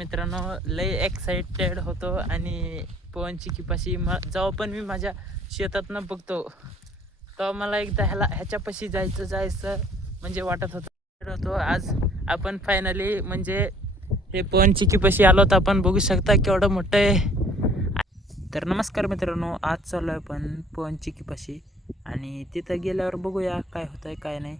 मित्रांनो, लय एक्साइटेड होतो आणि पवन चिकीपाशी जेव्हा पण मी माझ्या शेतातनं बघतो तेव्हा मला एकदा ह्याच्यापाशी जायचं म्हणजे वाटत होतं. आज आपण फायनली म्हणजे हे पवन चिकीपाशी आलो तर आपण बघू शकता केवढं मोठं आहे. तर नमस्कार मित्रांनो, आज चालू आहे आपण पवन चिकीपाशी आणि तिथं गेल्यावर बघूया काय होतंय काय नाही.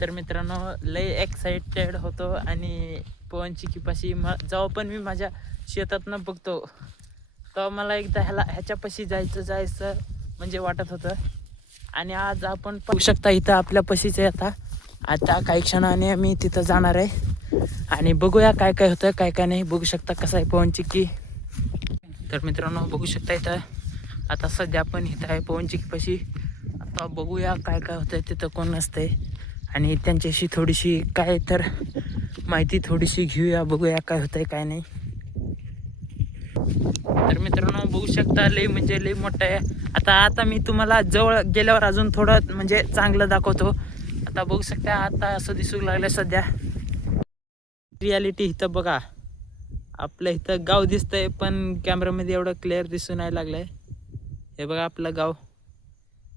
तर मित्रांनो, लय एक्साइटेड होतो आणि पवन चिकीपाशी जेव्हा पण मी माझ्या शेतातनं बघतो तेव्हा मला एकदा ह्याच्यापाशी जायचं म्हणजे वाटत होतं. आणि आज आपण पाहू शकता इथं आपल्या पशीच आहे. आता काही क्षणाने आम्ही तिथं जाणार आहे आणि बघूया काय काय होतं काय काय नाही. बघू शकता कसं आहे पवन चिक्की. तर मित्रांनो बघू शकता इथं आता सध्या आपण इथं आहे पवन चिक्कीपाशी. आता बघूया काय काय होतंय तिथं कोण नसतंय आणि त्यांच्याशी थोडीशी काय तर माहिती थोडीशी घेऊया, बघूया काय होतंय काय नाही. तर मित्रांनो बघू शकता लय म्हणजे लय मोठं आहे. आता मी तुम्हाला जवळ गेल्यावर अजून थोडं म्हणजे चांगलं दाखवतो. आता बघू शकता आता असं दिसू लागलं सध्या रियालिटी. इथं बघा आपलं इथं गाव दिसतंय पण कॅमेरामध्ये एवढं क्लिअर दिसून नाही लागलंय. हे बघा आपलं गाव,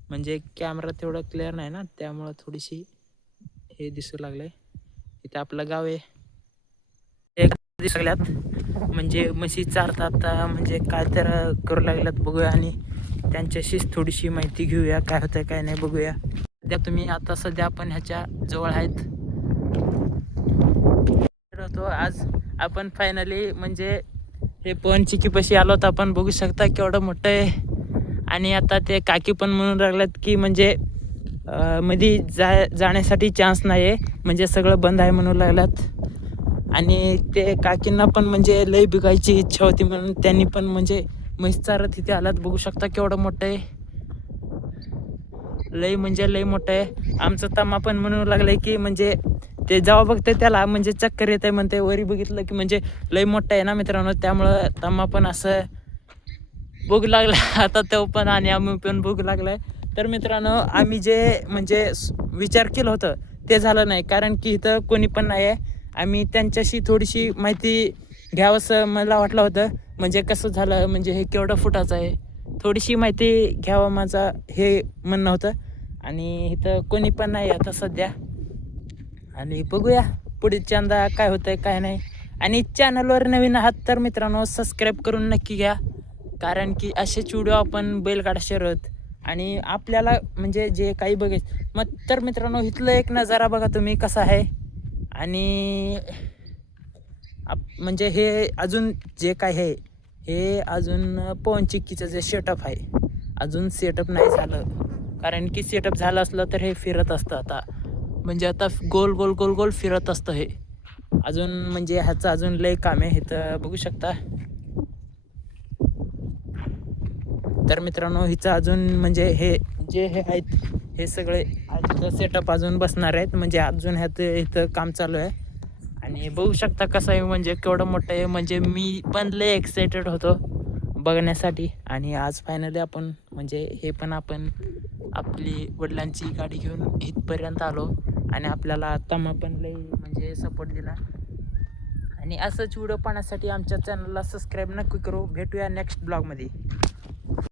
म्हणजे कॅमेरा तेवढं क्लिअर नाही ना त्यामुळं थोडीशी हे दिसू लागलंय. इथं आपलं गाव आहे. एक दिसू लागल्यात म्हणजे म्हशी चारतात म्हणजे काय तर करू लागल्यात, बघूया आणि त्यांच्याशीच थोडीशी माहिती घेऊया काय होतंय काय नाही बघूया. सध्या आपण ह्याच्या जवळ आहेत. आज आपण फायनली म्हणजे हे पवन चिकीपाशी आलो तर आपण बघू शकता केवढं मोठं आहे. आणि आता ते काकी पण म्हणून लागल्यात की म्हणजे मध्ये जाण्यासाठी चान्स नाही आहे, म्हणजे सगळं बंद आहे म्हणू लागल्यात. आणि ते काकींना पण म्हणजे लय बिकायची इच्छा होती म्हणून त्यांनी पण म्हणजे म्हैस चारत इथे आलात. बघू शकता केवढं मोठं आहे, लय म्हणजे लय मोठं आहे. आमचं तम्मा पण म्हणू लागलंय की म्हणजे ते जेव्हा बघते त्याला म्हणजे चक्कर येत आहे म्हणते. वरी बघितलं की म्हणजे लय मोठं आहे ना मित्रांनो, त्यामुळं तम्मा पण असं बघू लागला आता तो पण आणि आम्ही पण बघू लागलाय. तर मित्रांनो आम्ही जे म्हणजे विचार केलं होतं ते झालं नाही, कारण की इथं कोणी पण नाही आहे. आम्ही त्यांच्याशी थोडीशी माहिती घ्यावंसं मला वाटलं होतं, म्हणजे कसं झालं म्हणजे हे केवढं फुटाचं आहे थोडीशी माहिती घ्यावं माझा हे म्हणणं होतं. आणि इथं कोणी पण नाही आता सध्या आणि बघूया पुढे चंदा काय होतंय काय नाही. आणि चॅनलवर नवीन आहात तर मित्रांनो सबस्क्राईब करून नक्की घ्या, कारण की असेच व्हिडिओ आपण बैलगाडा शर्यत आणि आपल्याला म्हणजे जे काही बघायचं मग. तर मित्रांनो इथलं एक नजारा बघा तुम्ही कसा आहे. आणि म्हणजे हे अजून जे काय आहे हे अजून पवन चिक्कीचं जे सेटअप आहे अजून सेटअप नाही झालं, कारण की सेटअप झालं असलं तर हे फिरत असतं आता, म्हणजे आता गोल गोल गोल गोल फिरत असतं हे. अजून म्हणजे ह्याचं अजून लय काम आहे इथं बघू शकता. तर मित्रांनो हिचं अजून म्हणजे हे जे हे आहेत हे सगळे सेटअप अजून बसणार आहेत, म्हणजे अजून ह्यात इथं काम चालू आहे. आणि बघू शकता कसं आहे म्हणजे केवढं मोठं आहे, म्हणजे मी पण लय एक्साइटेड होतो बघण्यासाठी. आणि आज फायनली आपण म्हणजे हे पण आपण आपली वडिलांची गाडी घेऊन इथपर्यंत आलो आणि आपल्याला तमा पण लय म्हणजे सपोर्ट दिला. आणि असंच व्हिडिओ पाहण्यासाठी आमच्या चॅनलला सबस्क्राईब नक्की करू. भेटूया नेक्स्ट ब्लॉगमध्ये.